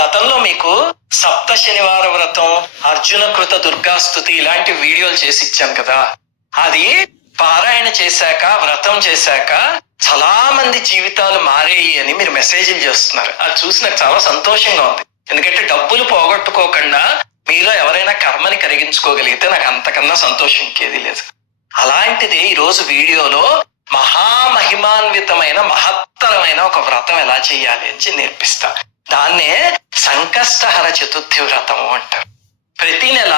గతంలో మీకు సప్త శనివార వ్రతం, అర్జున కృత దుర్గాస్తుతి ఇలాంటి వీడియోలు చేసి ఇచ్చాను కదా. అది పారాయణ చేశాక, వ్రతం చేశాక చాలా మంది జీవితాలు మారేయి అని మీరు మెసేజ్లు చేస్తున్నారు. అది చూసి నాకు చాలా సంతోషంగా ఉంది. ఎందుకంటే డబ్బులు పోగొట్టుకోకుండా మీలో ఎవరైనా కర్మని కరిగించుకోగలిగితే నాకు అంతకన్నా సంతోషం ఇంకేది లేదు. అలాంటిది ఈరోజు వీడియోలో మహామహిమాన్వితమైన మహత్తరమైన ఒక వ్రతం ఎలా చేయాలి అని నేర్పిస్తా. దాన్నే సంకష్టహర చతుర్థి వ్రతము అంటారు. ప్రతి నెల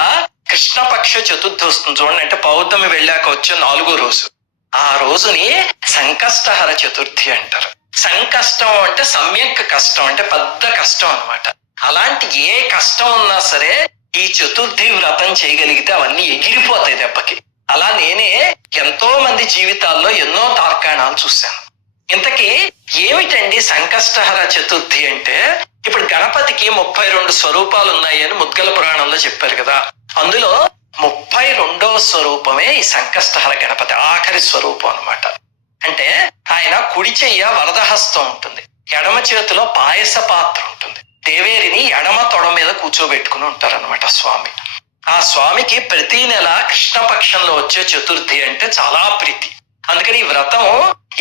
కృష్ణపక్ష చతుర్థి వస్తుంది చూడండి, అంటే పౌర్ణమి వెళ్ళాక వచ్చే 4వ రోజు. ఆ రోజుని సంకష్టహర చతుర్థి అంటారు. సంకష్టం అంటే సమ్యక్ కష్టం, అంటే పెద్ద కష్టం అన్నమాట. అలాంటి ఏ కష్టం ఉన్నా సరే ఈ చతుర్థి వ్రతం చేయగలిగితే అవన్నీ ఎగిరిపోతాయి దెబ్బకి. అలా నేనే ఎంతో మంది జీవితాల్లో ఎన్నో తార్కాణాలు చూశాను. ఇంతకీ ఏమిటండి సంకష్టహర చతుర్థి అంటే? ఇప్పుడు గణపతికి 32 స్వరూపాలు ఉన్నాయి అని ముద్గల పురాణంలో చెప్పారు కదా. అందులో 32వ స్వరూపమే ఈ సంకష్టహర గణపతి, ఆఖరి స్వరూపం అన్నమాట. అంటే ఆయన కుడి చెయ్య వరదహస్తం ఉంటుంది, ఎడమ చేతిలో పాయస పాత్ర ఉంటుంది, దేవేరిని ఎడమ తొడ మీద కూర్చోబెట్టుకుని ఉంటారనమాట స్వామి. ఆ స్వామికి ప్రతి నెల కృష్ణపక్షంలో వచ్చే చతుర్థి అంటే చాలా ప్రీతి. అందుకని ఈ వ్రతం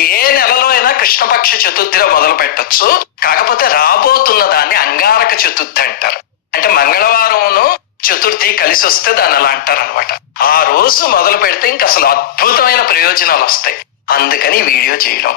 ఏ నెలలో అయినా కృష్ణపక్ష చతుర్థిలో మొదలు పెట్టచ్చు. కాకపోతే రాబోతున్న దాన్ని అంగారక చతుర్థి అంటారు. అంటే మంగళవారమును చతుర్థి కలిసి వస్తే దాన్ని అలా అంటారు అనమాట. ఆ రోజు మొదలు పెడితే ఇంక అసలు అద్భుతమైన ప్రయోజనాలు వస్తాయి. అందుకని వీడియో చేయడం.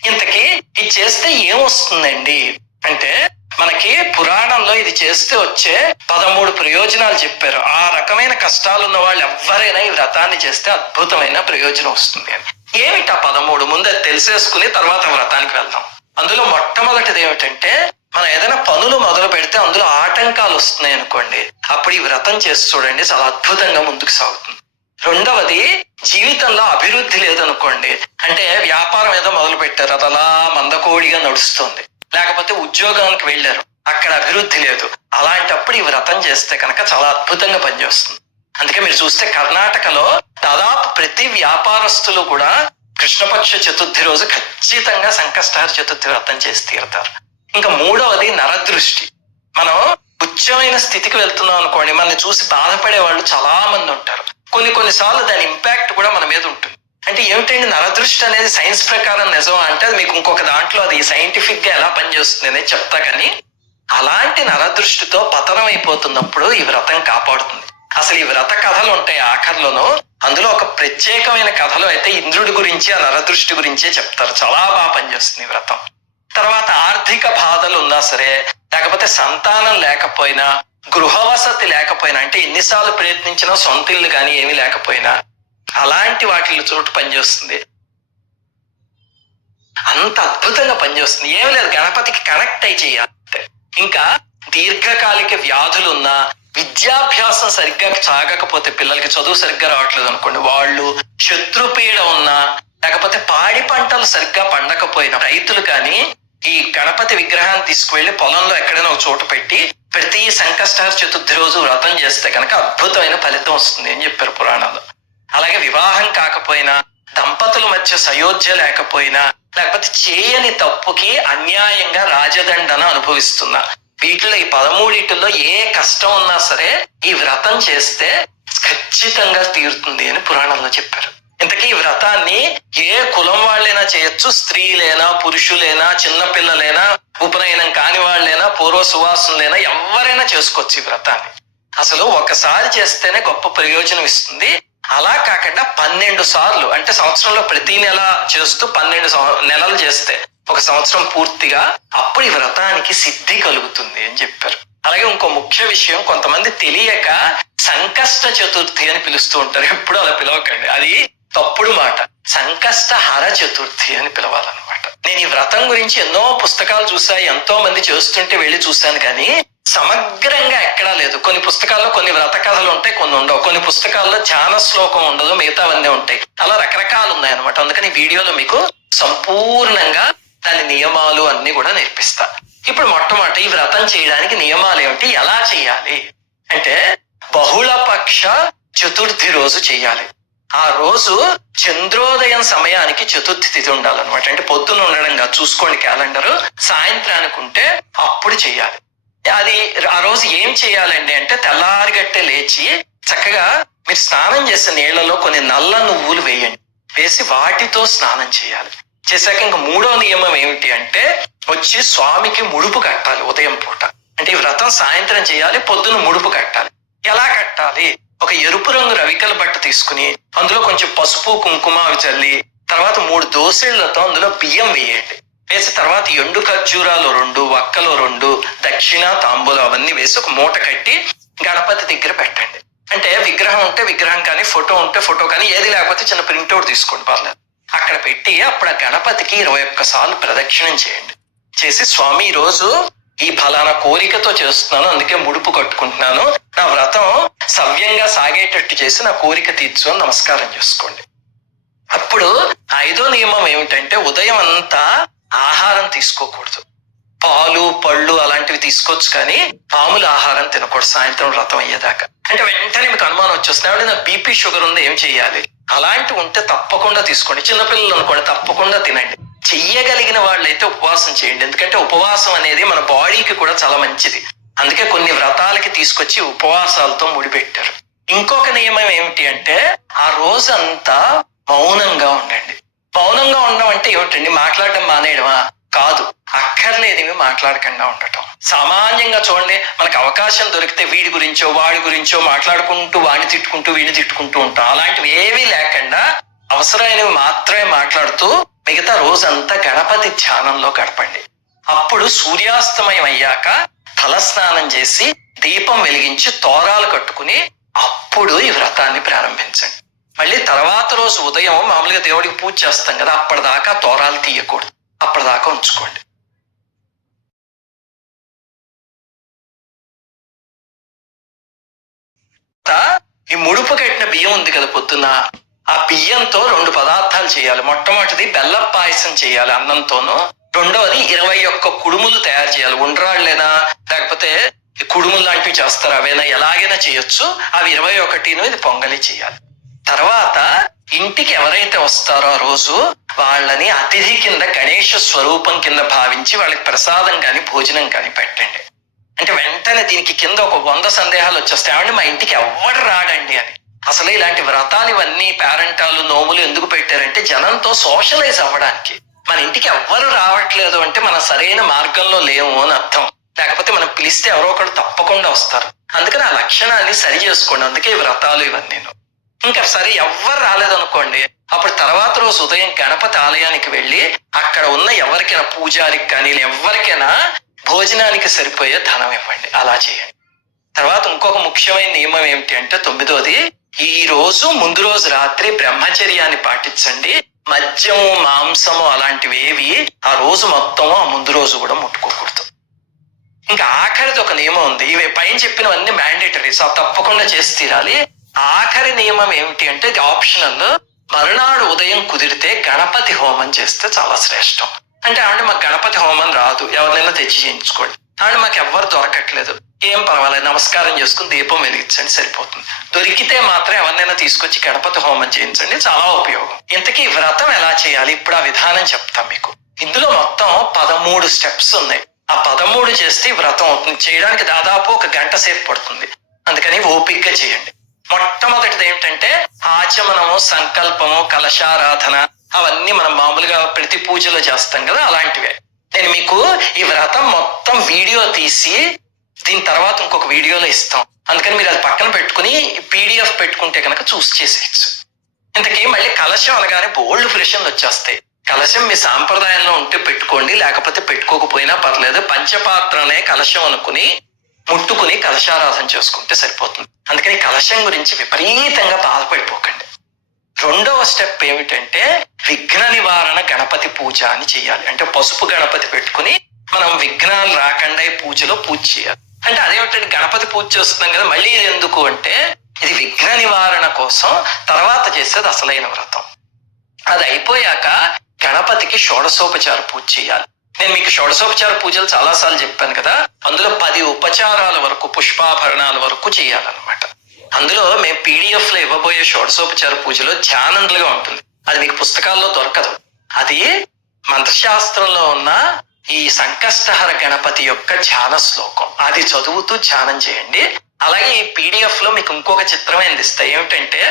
ఇంతకీ ఇది చేస్తే ఏమొస్తుందండి అంటే, మనకి పురాణంలో ఇది చేస్తే వచ్చే 13 ప్రయోజనాలు చెప్పారు. ఆ రకమైన కష్టాలు ఉన్న వాళ్ళు ఎవరైనా ఈ వ్రతాన్ని చేస్తే అద్భుతమైన ప్రయోజనం వస్తుంది అని. ఏమిటా 13? ముందే తెలిసేసుకుని తర్వాత వ్రతానికి వెళ్దాం. అందులో మొట్టమొదటిది ఏమిటంటే, మనం ఏదైనా పనులు మొదలు పెడితే అందులో ఆటంకాలు వస్తున్నాయి అనుకోండి, అప్పుడు ఈ వ్రతం చేసి చూడండి, చాలా అద్భుతంగా ముందుకు సాగుతుంది. రెండవది, జీవితంలో అభివృద్ధి లేదనుకోండి, అంటే వ్యాపారం ఏదో మొదలు పెట్టారు, అది అలా మందకోడిగా నడుస్తుంది, లేకపోతే ఉద్యోగానికి వెళ్ళారు, అక్కడ అభివృద్ధి లేదు, అలాంటప్పుడు ఈ వ్రతం చేస్తే కనుక చాలా అద్భుతంగా పనిచేస్తుంది. అందుకే మీరు చూస్తే కర్ణాటకలో దాదాపు ప్రతి వ్యాపారస్తులు కూడా కృష్ణపక్ష చతుర్థి రోజు ఖచ్చితంగా సంకష్టహర చతుర్థి వ్రతం చేసి తీరుతారు. ఇంకా మూడవది నరదృష్టి. మనం ఉచ్చమైన స్థితికి వెళ్తున్నాం అనుకోండి, మనల్ని చూసి బాధపడే వాళ్ళు చాలా మంది ఉంటారు. కొన్నిసార్లు దాని ఇంపాక్ట్ కూడా మన మీద ఉంటుంది. అంటే ఏమిటండి నరదృష్టి అనేది సైన్స్ ప్రకారం నిజం అంటే, అది మీకు ఇంకొక దాంట్లో అది సైంటిఫిక్ గా ఎలా పనిచేస్తుంది అనేది చెప్తా. కానీ అలాంటి నరదృష్టితో పతనం అయిపోతున్నప్పుడు ఈ వ్రతం కాపాడుతుంది. అసలు ఈ వ్రత కథలు ఉంటాయి ఆఖర్లోనూ. అందులో ఒక ప్రత్యేకమైన కథలో అయితే ఇంద్రుడి గురించి, ఆ నరదృష్టి గురించే చెప్తారు. చాలా బాగా పనిచేస్తుంది ఈ వ్రతం. తర్వాత ఆర్థిక బాధలు ఉన్నా సరే, లేకపోతే సంతానం లేకపోయినా, గృహవసతి లేకపోయినా, అంటే ఎన్నిసార్లు ప్రయత్నించినా సొంత ఇల్లు కానీ ఏమీ లేకపోయినా, అలాంటి వాటిల్లో చోటు పనిచేస్తుంది. అంత అద్భుతంగా పనిచేస్తుంది. ఏమి లేదు, గణపతికి కనెక్ట్ అయి చేయాలంటే. ఇంకా దీర్ఘకాలిక వ్యాధులున్నా, విద్యాభ్యాసం సరిగ్గా సాగకపోతే, పిల్లలకి చదువు సరిగ్గా రావట్లేదు అనుకోండి, వాళ్ళు, శత్రుపీడ ఉన్నా, లేకపోతే పాడి పంటలు సరిగ్గా పండకపోయినా, రైతులు కానీ ఈ గణపతి విగ్రహాన్ని తీసుకువెళ్లి పొలంలో ఎక్కడైనా ఒక చోట పెట్టి ప్రతి సంకష్టహర చతుర్థి రోజు వ్రతం చేస్తే కనుక అద్భుతమైన ఫలితం వస్తుంది అని చెప్పారు పురాణాలు. అలాగే వివాహం కాకపోయినా, దంపతుల మధ్య సయోధ్య లేకపోయినా, లేకపోతే చేయని తప్పుకి అన్యాయంగా రాజదండన అనుభవిస్తున్నా, వీటిలో ఈ 13 ఏ కష్టం ఉన్నా సరే ఈ వ్రతం చేస్తే ఖచ్చితంగా తీరుతుంది అని పురాణంలో చెప్పారు. ఇంతకీ ఈ వ్రతాన్ని ఏ కులం వాళ్ళైనా చేయొచ్చు, స్త్రీలైనా, పురుషులైనా, చిన్నపిల్లలైనా, ఉపనయనం కాని వాళ్ళైనా, పూర్వ సువాసనలైనా, ఎవరైనా చేసుకోవచ్చు ఈ వ్రతాన్ని. అసలు ఒకసారి చేస్తేనే గొప్ప ప్రయోజనం ఇస్తుంది. అలా కాకుండా 12 సార్లు, అంటే సంవత్సరంలో ప్రతి నెల చేస్తూ 12 నెలలు చేస్తే ఒక సంవత్సరం పూర్తిగా, అప్పుడు ఈ వ్రతానికి సిద్ధి కలుగుతుంది అని చెప్పారు. అలాగే ఇంకో ముఖ్య విషయం, కొంతమంది తెలియక సంకష్ట చతుర్థి అని పిలుస్తూ ఉంటారు. ఎప్పుడు అలా పిలవకండి, అది తప్పుడు మాట. సంకష్టహర చతుర్థి అని పిలవాలన్నమాట. నేను ఈ వ్రతం గురించి ఎన్నో పుస్తకాలు చూసా, ఎంతో మంది చేస్తుంటే వెళ్ళి చూశాను, కానీ సమగ్రంగా ఎక్కడా లేదు. కొన్ని పుస్తకాల్లో కొన్ని వ్రత కథలు ఉంటాయి, కొన్ని ఉండవు. కొన్ని పుస్తకాల్లో ధ్యాన శ్లోకం ఉండదు, మిగతావన్నీ ఉంటాయి. అలా రకరకాలు ఉన్నాయి అనమాట. అందుకని వీడియోలో మీకు సంపూర్ణంగా దాని నియమాలు అన్ని కూడా నేర్పిస్తా. ఇప్పుడు మొట్టమొదటి ఈ వ్రతం చేయడానికి నియమాలు ఏమిటి, ఎలా చేయాలి అంటే, బహుళపక్ష చతుర్థి రోజు చేయాలి. ఆ రోజు చంద్రోదయం సమయానికి చతుర్థి తిథి ఉండాలన్నమాట. అంటే పొద్దున ఉండడం కాదు, చూసుకోండి క్యాలెండర్, సాయంత్రానికి ఉంటే అప్పుడు చెయ్యాలి. అది ఆ రోజు ఏం చేయాలండి అంటే తెల్లారిగట్టే లేచి చక్కగా మీరు స్నానం చేసే నీళ్లలో కొన్ని నల్ల నువ్వులు వేయండి. వేసి వాటితో స్నానం చేయాలి. చేశాక ఇంక మూడో నియమం ఏమిటి అంటే వచ్చి స్వామికి ముడుపు కట్టాలి ఉదయం పూట. అంటే ఈ వ్రతం సాయంత్రం చేయాలి, పొద్దున ముడుపు కట్టాలి. ఎలా కట్టాలి? ఒక ఎరుపు రంగు రవికల బట్ట తీసుకుని అందులో కొంచెం పసుపు కుంకుమ అవి చల్లి తర్వాత 3 దోసెళ్లతో అందులో బియ్యం వేయండి. వేసి తర్వాత ఎండు ఖర్జూరాలు 2, వక్కలు 2, దక్షిణ తాంబూలం అవన్నీ వేసి ఒక మూట కట్టి గణపతి దగ్గర పెట్టండి. అంటే విగ్రహం ఉంటే విగ్రహం కానీ ఫోటో ఉంటే ఫోటో కానీ ఏది లేకపోతే చిన్న ప్రింట్అవుట్ తీసుకోండి పర్లేదు. అక్కడ పెట్టి అప్పుడు ఆ గణపతికి 21 సార్లు ప్రదక్షిణం చేయండి. చేసి స్వామి ఈ రోజు ఈ ఫలానా కోరికతో చేస్తున్నాను, అందుకే ముడుపు కట్టుకుంటున్నాను, నా వ్రతం సవ్యంగా సాగేటట్టు చేసి నా కోరిక తీర్చు అని నమస్కారం చేసుకోండి. అప్పుడు 5వ నియమం ఏమిటంటే ఉదయం అంతా ఆహారం తీసుకోకూడదు. పాలు పళ్ళు అలాంటివి తీసుకోవచ్చు కానీ మామూలు ఆహారం తినకూడదు సాయంత్రం వ్రతం అయ్యేదాకా. అంటే వెంటనే మీకు అనుమానం వచ్చేస్తుంది, నాకు బీపీ షుగర్ ఉంది ఏం చెయ్యాలి? అలాంటివి ఉంటే తప్పకుండా తీసుకోండి. చిన్నపిల్లలు అనుకోండి తప్పకుండా తినండి. చెయ్యగలిగిన వాళ్ళైతే ఉపవాసం చేయండి. ఎందుకంటే ఉపవాసం అనేది మన బాడీకి కూడా చాలా మంచిది. అందుకే కొన్ని వ్రతాలకి తీసుకొచ్చి ఉపవాసాలతో ముడిపెట్టారు. ఇంకొక నియమం ఏమిటి అంటే ఆ రోజంతా మౌనంగా ఉండండి. మౌనంగా ఉండడం అంటే ఏమిటండి? మాట్లాడడం మానేయడమా? కాదు, అక్కర్లేనివి మాట్లాడకుండా ఉండటం. సామాన్యంగా చూడండి, మనకు అవకాశం దొరికితే వీడి గురించో వాడి గురించో మాట్లాడుకుంటూ వాడిని తిట్టుకుంటూ వీడిని తిట్టుకుంటూ ఉంటాం. అలాంటివి ఏవీ లేకుండా అవసరమైనవి మాత్రమే మాట్లాడుతూ మిగతా రోజంతా గణపతి ధ్యానంలో గడపండి. అప్పుడు సూర్యాస్తమయం అయ్యాక తలస్నానం చేసి దీపం వెలిగించి తోరాలు కట్టుకుని అప్పుడు ఈ వ్రతాన్ని ప్రారంభించండి. మళ్ళీ తర్వాత రోజు ఉదయం మామూలుగా దేవుడికి పూజ చేస్తాం కదా, అప్పటిదాకా తోరాలు తీయకూడదు, అప్పటిదాకా ఉంచుకోండి. ఈ ముడుపు కట్టిన బియ్యం ఉంది కదా పొద్దున్న, ఆ బియ్యంతో 2 పదార్థాలు చేయాలి. మొట్టమొదటిది బెల్ల పాయసం చేయాలి అన్నంతోనూ. రెండవది 21 కుడుములు తయారు చేయాలి. ఉండ్రాళ్ళైనా లేకపోతే కుడుములు లాంటివి చేస్తారు, అవైనా ఎలాగైనా చేయొచ్చు. అవి 21 ఇది పొంగలి చేయాలి. తర్వాత ఇంటికి ఎవరైతే వస్తారో ఆ రోజు వాళ్ళని అతిథి కింద గణేష స్వరూపం కింద భావించి వాళ్ళకి ప్రసాదం కానీ భోజనం కానీ పెట్టండి. అంటే వెంటనే దీనికి కింద ఒక 100 సందేహాలు వచ్చేస్తాయి. ఏమంటే మా ఇంటికి ఎవరు రాడండి అని. అసలు ఇలాంటి వ్రతాలు ఇవన్నీ పేరెంటాలు నోములు ఎందుకు పెట్టారంటే జనంతో సోషలైజ్ అవ్వడానికి. మన ఇంటికి ఎవ్వరు రావట్లేదు అంటే మనం సరైన మార్గంలో లేము అని అర్థం. లేకపోతే మనం పిలిస్తే ఎవరో ఒకరు తప్పకుండా వస్తారు. అందుకని ఆ లక్షణాన్ని సరి చేసుకోండి. అందుకే వ్రతాలు ఇవన్నీ. ఇంకా సరే ఎవ్వరు రాలేదనుకోండి, అప్పుడు తర్వాత రోజు ఉదయం గణపతి ఆలయానికి వెళ్ళి అక్కడ ఉన్న ఎవరికైనా పూజారికి కానీ ఎవరికైనా భోజనానికి సరిపోయే ధనం ఇవ్వండి. అలా చేయండి. తర్వాత ఇంకొక ముఖ్యమైన నియమం ఏమిటి అంటే 9వది, ఈ రోజు ముందు రోజు రాత్రి బ్రహ్మచర్యాన్ని పాటించండి. మద్యము మాంసము అలాంటివి ఏవి ఆ రోజు మొత్తం ఆ ముందు రోజు కూడా ముట్టుకోకూడదు. ఇంకా ఆఖరిది ఒక నియమం ఉంది. ఇవి పైన చెప్పినవన్నీ మ్యాండేటరీస్, తప్పకుండా చేసి తీరాలి. ఆఖరి నియమం ఏమిటి అంటే ఇది ఆప్షనల్. మరునాడు ఉదయం కుదిరితే గణపతి హోమం చేస్తే చాలా శ్రేష్టం. అంటే మాకు గణపతి హోమం రాదు, ఎవరినైనా తెచ్చి చేయించుకోండి. మాకు ఎవ్వరు దొరకట్లేదు, ఏం పర్వాలేదు, నమస్కారం చేసుకుని దీపం వెలిగించండి సరిపోతుంది. దొరికితే మాత్రం ఎవరినైనా తీసుకొచ్చి గణపతి హోమం చేయించండి, చాలా ఉపయోగం. ఇంతకీ వ్రతం ఎలా చేయాలి ఇప్పుడు ఆ విధానం చెప్తాం మీకు. ఇందులో మొత్తం 13 స్టెప్స్ ఉన్నాయి. ఆ 13 చేస్తే వ్రతం అవుతుంది. చేయడానికి దాదాపు 1 గంట సేపు పడుతుంది. అందుకని ఓపికగా చేయండి. మొట్టమొదటిది ఏమిటంటే ఆచమనము, సంకల్పము, కలశారాధన అవన్నీ మనం మామూలుగా ప్రతి పూజలో చేస్తాం కదా, అలాంటివే. నేను మీకు ఈ వ్రతం మొత్తం వీడియో తీసి దీని తర్వాత ఇంకొక వీడియోలో ఇస్తాం. అందుకని మీరు అది పక్కన పెట్టుకుని PDF పెట్టుకుంటే కనుక చూసి చేసేయచ్చు. ఇంతకీ మళ్ళీ కలశం అనగానే బోల్డ్ ప్రశ్నలు వచ్చేస్తాయి. కలశం మీ సాంప్రదాయంలో ఉంటే పెట్టుకోండి, లేకపోతే పెట్టుకోకపోయినా పర్లేదు. పంచపాత్రనే కలశం అనుకుని ముట్టుకుని కలశారాధన చేసుకుంటే సరిపోతుంది. అందుకని కలశం గురించి విపరీతంగా బాధపడిపోకండి. 2వ స్టెప్ ఏమిటంటే విఘ్న నివారణ గణపతి పూజ అని చేయాలి. అంటే పసుపు గణపతి పెట్టుకుని మనం విఘ్నాలు రాకుండా ఈ పూజలో పూజ చేయాలి. అంటే అదేమిటంటే గణపతి పూజ చేస్తున్నాం కదా, మళ్ళీ ఇది ఎందుకు అంటే ఇది విఘ్న నివారణ కోసం తర్వాత చేసేది అసలైన వ్రతం. అది అయిపోయాక గణపతికి షోడశోపచార పూజ చేయాలి. నేను మీకు షోడశోపచార పూజలు చాలాసార్లు చెప్పాను కదా, అందులో 10 ఉపచారాల వరకు పుష్పాభరణాల వరకు చేయాలన్నమాట. అందులో మేము PDF లో ఇవ్వబోయే షోడశోపచార పూజలో ధ్యానంగా ఉంటుంది. అది మీకు పుస్తకాల్లో దొరకదు. అది మంత్రశాస్త్రంలో ఉన్న ఈ సంకష్టహర గణపతి యొక్క ధ్యాన శ్లోకం అది చదువుతూ ధ్యానం చేయండి. అలాగే ఈ PDF లో మీకు ఇంకొక చిత్రమైనది ఇస్తాయి. ఏమిటంటే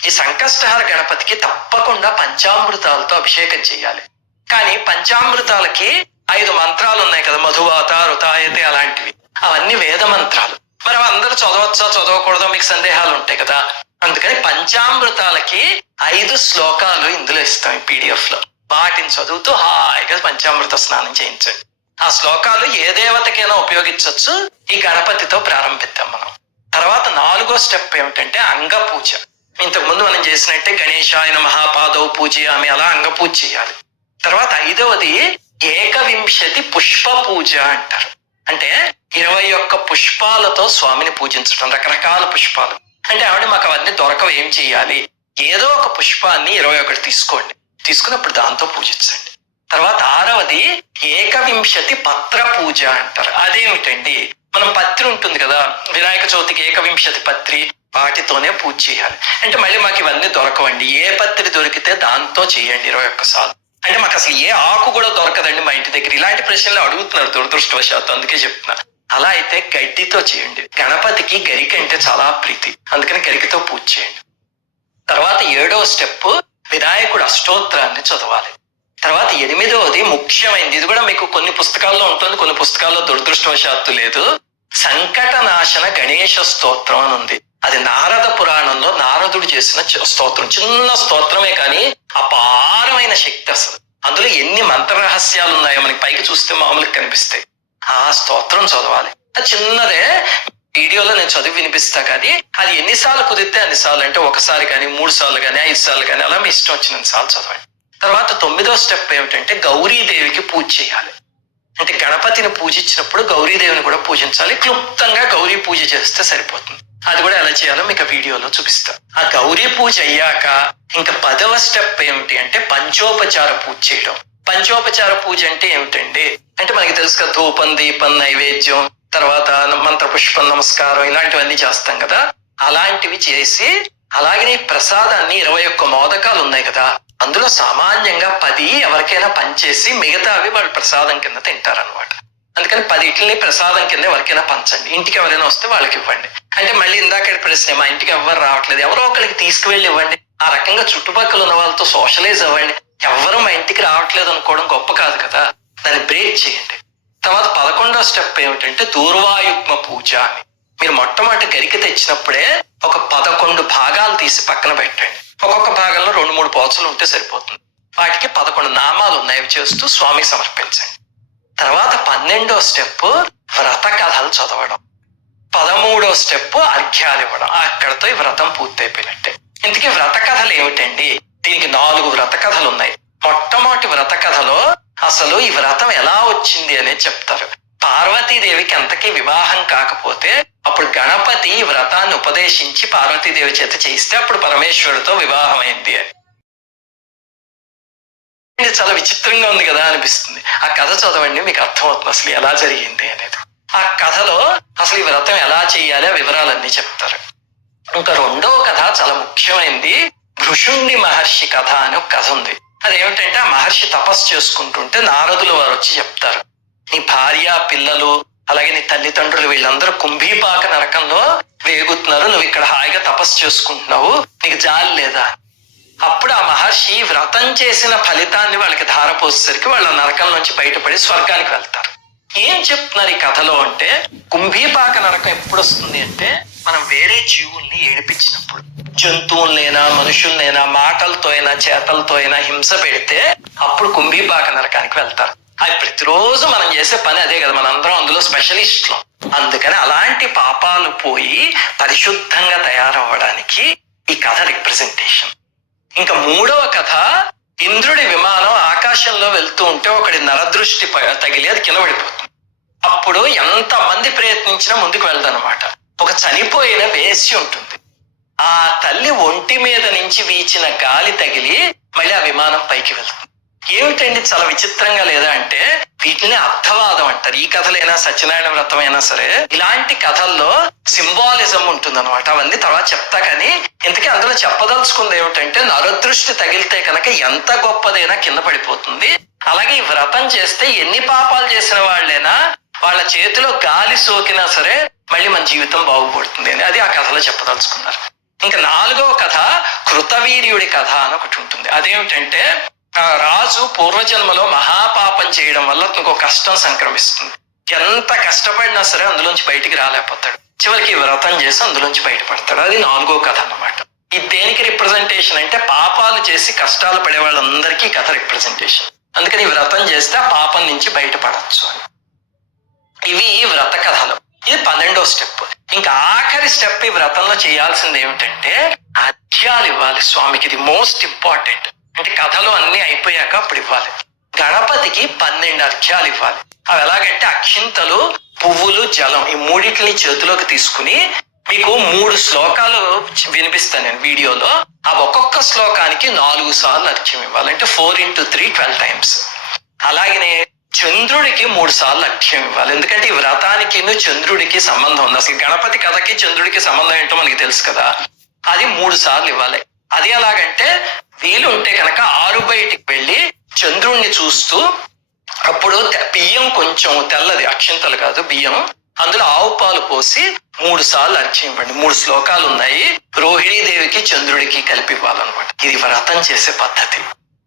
ఈ సంకష్టహర గణపతికి తప్పకుండా పంచామృతాలతో అభిషేకం చేయాలి. కానీ పంచామృతాలకి 5 మంత్రాలు ఉన్నాయి కదా, మధువాత రుతాయతే అలాంటివి, అవన్నీ వేద మంత్రాలు. మరి అందరూ చదవచ్చా చదవకూడదో మీకు సందేహాలు ఉంటాయి కదా. అందుకని పంచామృతాలకి 5 శ్లోకాలు ఇందులో ఇస్తాం ఈ PDF లో. వాటిని చదువుతూ హాయిగా పంచామృత స్నానం చేయించండి. ఆ శ్లోకాలు ఏ దేవతకైనా ఉపయోగించవచ్చు. ఈ గణపతితో ప్రారంభిద్దాం మనం. తర్వాత 4వ స్టెప్ ఏమిటంటే అంగ పూజ. ఇంతకు ముందు మనం చేసినట్టే గణేశాయ నమః పాదౌ పూజయామి, అలా అంగ పూజ చేయాలి. తర్వాత 5వది ఏకవింశతి పుష్ప పూజ అంటారు. అంటే 21 పుష్పాలతో స్వామిని పూజించడం, రకరకాల పుష్పాలు. అంటే ఆవిడ మాకు అవన్నీ దొరకవు, ఏం చేయాలి? ఏదో ఒక పుష్పాన్ని 21 తీసుకోండి, తీసుకున్నప్పుడు దాంతో పూజించండి. తర్వాత 6వది ఏకవింశతి పత్ర పూజ అంటారు. అదేమిటండి? మనం పత్రి ఉంటుంది కదా, వినాయక చవితికి ఏకవింశతి పత్రి, వాటితోనే పూజ చేయాలి. అంటే మళ్ళీ మాకు ఇవన్నీ దొరకవండి, ఏ పత్రి దొరికితే దాంతో చేయండి 21 సార్లు. అంటే మాకు అసలు ఏ ఆకు కూడా దొరకదండి మా ఇంటి దగ్గర. ఇలాంటి ప్రశ్నలు అడుగుతున్నారు దురదృష్టవశాత్తు, అందుకే చెప్తున్నా. అలా అయితే గడ్డితో చేయండి. గణపతికి గరిక అంటే చాలా ప్రీతి, అందుకని గరికతో పూజ చేయండి. తర్వాత 7వ స్టెప్ వినాయకుడు అష్టోత్తరాన్ని చదవాలి. తర్వాత 8వది ముఖ్యమైనది, ఇది కూడా మీకు కొన్ని పుస్తకాల్లో ఉంటుంది, కొన్ని పుస్తకాల్లో దురదృష్టవశాత్తు లేదు. సంకట నాశన గణేశ స్తోత్రం అని ఉంది. అది నారద పురాణంలో నారదుడు చేసిన స్తోత్రం. చిన్న స్తోత్రమే కానీ అపారమైన శక్తి అసలు. అందులో ఎన్ని మంత్ర రహస్యాలు ఉన్నాయో మనకి పైకి చూస్తే మామూలుగా కనిపిస్తాయి. ఆ స్తోత్రం చదవాలి. అది చిన్నదే, వీడియోలో నేను చదివి వినిపిస్తా. కానీ అది ఎన్నిసార్లు కుదిరితే అన్నిసార్లు, అంటే 1 సారి కానీ 3 సార్లు కానీ 5 సార్లు కానీ అలా మీ ఇష్టం వచ్చినంత సార్లు చదవండి. తర్వాత 9వ స్టెప్ ఏమిటంటే గౌరీదేవికి పూజ చేయాలి. అంటే గణపతిని పూజించినప్పుడు గౌరీదేవిని కూడా పూజించాలి. క్లుప్తంగా గౌరీ పూజ చేస్తే సరిపోతుంది. అది కూడా ఎలా చేయాలో మీకు వీడియోలో చూపిస్తా. ఆ గౌరీ పూజ అయ్యాక ఇంకా 10వ స్టెప్ ఏమిటి అంటే పంచోపచార పూజ చేయడం. పంచోపచార పూజ అంటే ఏమిటండి? అంటే మనకి తెలుసు కదా, ధూపం దీపం నైవేద్యం, తర్వాత మంత్ర పుష్పం నమస్కారం, ఇలాంటివన్నీ చేస్తాం కదా. అలాంటివి చేసి అలాగే ప్రసాదాన్ని 21 మోదకాలు ఉన్నాయి కదా, అందులో సామాన్యంగా 10 ఎవరికైనా పంచేసి మిగతావి వాళ్ళు ప్రసాదం కింద తింటారనమాట. అందుకని 10 ఇట్లని ప్రసాదం కింద ఎవరికైనా పంచండి. ఇంటికి ఎవరైనా వస్తే వాళ్ళకి ఇవ్వండి. అంటే మళ్ళీ ఇందాక ప్రశ్న, మా ఇంటికి ఎవరు రావట్లేదు, ఎవరో ఒకరికి తీసుకువెళ్ళి ఇవ్వండి. ఆ రకంగా చుట్టుపక్కల ఉన్న వాళ్ళతో సోషలైజ్ అవ్వండి. ఎవరు మా ఇంటికి రావట్లేదు అనుకోవడం గొప్ప కాదు కదా, దాన్ని బ్రేక్ చేయండి. తర్వాత 11వ స్టెప్ ఏమిటంటే దూర్వాయుగ్మ పూజ అని. మీరు మొట్టమొదటి గరిక తెచ్చినప్పుడే ఒక 11 భాగాలు తీసి పక్కన పెట్టండి. ఒక్కొక్క భాగంలో 2-3 పోచలు ఉంటే సరిపోతుంది. వాటికి 11 నామాలు ఉన్నాయి, అవి చేస్తూ స్వామికి సమర్పించండి. తర్వాత 12వ స్టెప్ వ్రత కథలు చదవడం. 13వ స్టెప్ అర్ఘ్యాలు ఇవ్వడం. అక్కడతో ఈ వ్రతం పూర్తయిపోయినట్టే. ఇంతకీ వ్రత కథలు ఏమిటండి? దీనికి 4 వ్రత కథలు ఉన్నాయి. మొట్టమొదటి వ్రత కథలో అసలు ఈ వ్రతం ఎలా వచ్చింది అనేది చెప్తారు. పార్వతీదేవికి అంతకీ వివాహం కాకపోతే అప్పుడు గణపతి ఈ వ్రతాన్ని ఉపదేశించి పార్వతీదేవి చేత చేయిస్తే అప్పుడు పరమేశ్వరుడితో వివాహం అయింది అని. ఇది చాలా విచిత్రంగా ఉంది కదా అనిపిస్తుంది. ఆ కథ చదవండి, మీకు అర్థమవుతుంది అసలు ఎలా జరిగింది అనేది. ఆ కథలో అసలు ఈ వ్రతం ఎలా చేయాలి ఆ వివరాలన్నీ చెప్తారు. ఇంకా 2వ కథ చాలా ముఖ్యమైనది, భృషుండి మహర్షి కథ అని ఒక కథ ఉంది. అదేమిటంటే ఆ మహర్షి తపస్సు చేసుకుంటుంటే నారదులు వారు వచ్చి చెప్తారు, నీ భార్య పిల్లలు అలాగే నీ తల్లిదండ్రులు వీళ్ళందరూ కుంభీపాక నరకంలో వేగుతున్నారు, నువ్వు ఇక్కడ హాయిగా తపస్సు చేసుకుంటున్నావు, నీకు జాలి లేదా? అప్పుడు ఆ మహర్షి వ్రతం చేసిన ఫలితాన్ని వాళ్ళకి ధారపోసేసరికి వాళ్ళ నరకం నుంచి బయటపడి స్వర్గానికి వెళ్తారు. ఏం చెప్తున్నారు ఈ కథలో అంటే, కుంభీపాక నరకం ఎప్పుడు వస్తుంది అంటే మనం వేరే జీవుల్ని ఏడిపించినప్పుడు, జంతువులైనా మనుషుల్నైనా మాటలతో అయినా చేతలతో అయినా హింస పెడితే అప్పుడు కుంభీపాక నరకానికి వెళ్తారు. అది ప్రతిరోజు మనం చేసే పని అదే కదా, మనందరం అందులో స్పెషలిస్టులు. అందుకని అలాంటి పాపాలు పోయి పరిశుద్ధంగా తయారవ్వడానికి ఈ కథ రిప్రజెంటేషన్. ఇంకా 3వ కథ, ఇంద్రుడి విమానం ఆకాశంలో వెళ్తూ ఉంటే ఒకటి నరదృష్టి తగిలి అది కింద పడిపోతుంది. అప్పుడు ఎంత మంది ప్రయత్నించినా ముందుకు వెళ్దనమాట. ఒక చనిపోయిన వేశ్య ఉంటుంది, ఆ తల్లి ఒంటి మీద నుంచి వీచిన గాలి తగిలి మళ్ళీ ఆ విమానం పైకి వెళ్తుంది. ఏమిటండి చాలా విచిత్రంగా లేదా అంటే, వీటిని అర్థవాదం అంటారు. ఈ కథలైనా సత్యనారాయణ వ్రతం అయినా సరే ఇలాంటి కథల్లో సింబాలిజం ఉంటుంది అనమాట. అవన్నీ తర్వాత చెప్తా. కానీ ఇంతకీ అందులో చెప్పదలుచుకుంది ఏమిటంటే, నరదృష్టి తగిలితే కనుక ఎంత గొప్పదైనా కింద పడిపోతుంది, అలాగే ఈ వ్రతం చేస్తే ఎన్ని పాపాలు చేసిన వాళ్ళైనా వాళ్ళ చేతిలో గాలి సోకినా సరే మళ్ళీ మన జీవితం బాగుపడుతుంది అని అది ఆ కథలో చెప్పదలుచుకున్నారు. ఇంకా 4వ కథ కృతవీర్యుడి కథ అని ఒకటి ఉంటుంది. అదేమిటంటే ఆ రాజు పూర్వజన్మలో మహాపాపం చేయడం వల్ల ఇంకో కష్టం సంక్రమిస్తుంది. ఎంత కష్టపడినా సరే అందులోంచి బయటికి రాలేకపోతాడు. చివరికి వ్రతం చేసి అందులోంచి బయటపడతాడు. అది 4వ కథ అన్నమాట. ఇది దేనికి రిప్రజెంటేషన్ అంటే పాపాలు చేసి కష్టాలు పడే వాళ్ళందరికీ కథ రిప్రజెంటేషన్. అందుకని వ్రతం చేస్తే ఆ పాపం నుంచి బయటపడచ్చు అని. ఇవి వ్రత కథలు. ఇది 12వ స్టెప్. ఇంకా ఆఖరి స్టెప్ ఈ వ్రతంలో చేయాల్సింది ఏమిటంటే అర్ఘ్యాలు ఇవ్వాలి స్వామికి. ఇది మోస్ట్ ఇంపార్టెంట్. అంటే కథలు అన్ని అయిపోయాక అప్పుడు ఇవ్వాలి. గణపతికి 12 అర్ఘ్యాలు ఇవ్వాలి. అవి ఎలాగంటే అక్షింతలు, పువ్వులు, జలం ఈ మూడింటిని చేతిలోకి తీసుకుని మీకు 3 శ్లోకాలు వినిపిస్తాను నేను వీడియోలో. ఆ ఒక్కొక్క శ్లోకానికి 4 సార్లు అర్ఘ్యం ఇవ్వాలి. అంటే 4 × 3 12 టైమ్స్. అలాగనే చంద్రుడికి 3 సార్లు అర్ఘ్యం ఇవ్వాలి. ఎందుకంటే ఈ వ్రతానికి చంద్రుడికి సంబంధం ఉంది. అసలు గణపతి కథకి చంద్రుడికి సంబంధం ఏంటో మనకి తెలుసు కదా. అది 3 సార్లు ఇవ్వాలి. అది ఎలాగంటే వీలు ఉంటే కనుక ఆరు బయటికి వెళ్ళి చంద్రుణ్ణి చూస్తూ అప్పుడు బియ్యం కొంచెం తెల్లది, అక్షింతలు కాదు బియ్యం, అందులో ఆవు పాలు పోసి 3 సార్లు అర్ఘ్యం ఇవ్వండి. 3 శ్లోకాలు ఉన్నాయి. రోహిణీదేవికి చంద్రుడికి కలిపి ఇవ్వాలన్నమాట. ఇది వ్రతం చేసే పద్ధతి.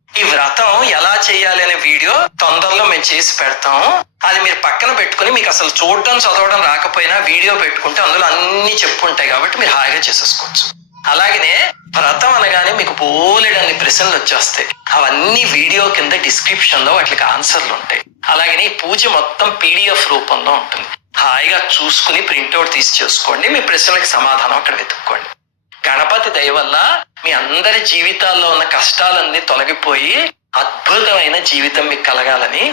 ఈ వ్రతం ఎలా చేయాలి అనే వీడియో తొందరలో మేము చేసి పెడతాము. అది మీరు పక్కన పెట్టుకుని మీకు అసలు చూడడం చదవడం రాకపోయినా వీడియో పెట్టుకుంటే అందులో అన్ని చెప్పుంటాయి కాబట్టి మీరు హాయిగా చేసేసుకోవచ్చు. అలాగనే వ్రతం అనగానే మీకు బోలెడన్ని ప్రశ్నలు వచ్చేస్తాయి. అవన్నీ వీడియో కింద డిస్క్రిప్షన్ లో వాటికి ఆన్సర్లు ఉంటాయి. అలాగనే ఈ పూజ మొత్తం PDF రూపంలో ఉంటుంది. హాయిగా చూసుకుని ప్రింట్అవుట్ తీసి చేసుకోండి. మీ ప్రశ్నలకు సమాధానం అక్కడ వెతుక్కోండి. గణపతి దయ వల్ల మీ అందరి జీవితాల్లో ఉన్న కష్టాలన్నీ తొలగిపోయి అద్భుతమైన జీవితం మీకు కలగాలని